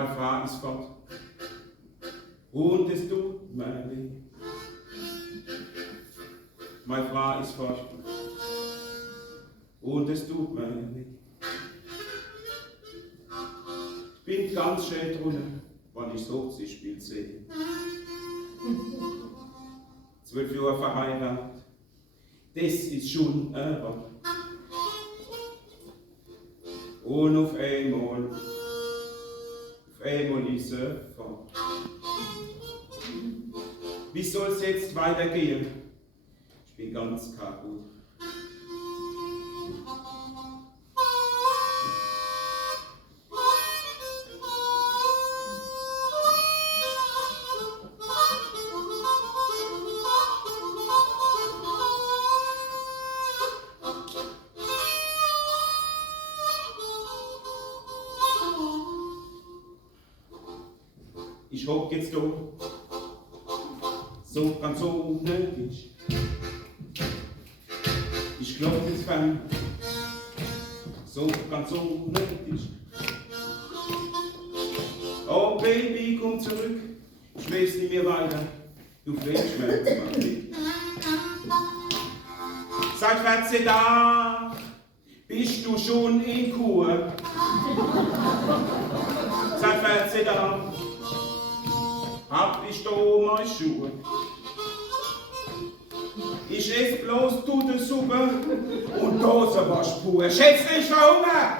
Meine Frau ist fort und es tut mir weh. Meine Frau ist fort und es tut mir weh. Ich bin ganz schön drunter, wenn ich das Hochzeitsspiel sehe. 12 Jahre verheiratet, das ist schon aber. Und auf einmal ist er fort. Wie soll es jetzt weitergehen? Ich bin ganz kaputt. Ich hock jetzt da, so ganz ohne dich. Ich glaub jetzt fern, so ganz ohne dich. Oh Baby, komm zurück, ich weiß nicht mehr weiter, du Schmerz macht mich. Seit 14 Tagen bist du schon in Kur. Seit 14 Tagen hab ich da meine Schuhe. Ich ess bloß Dudelsuppe und Dosenwaschpur. Schätze, ich verhungert!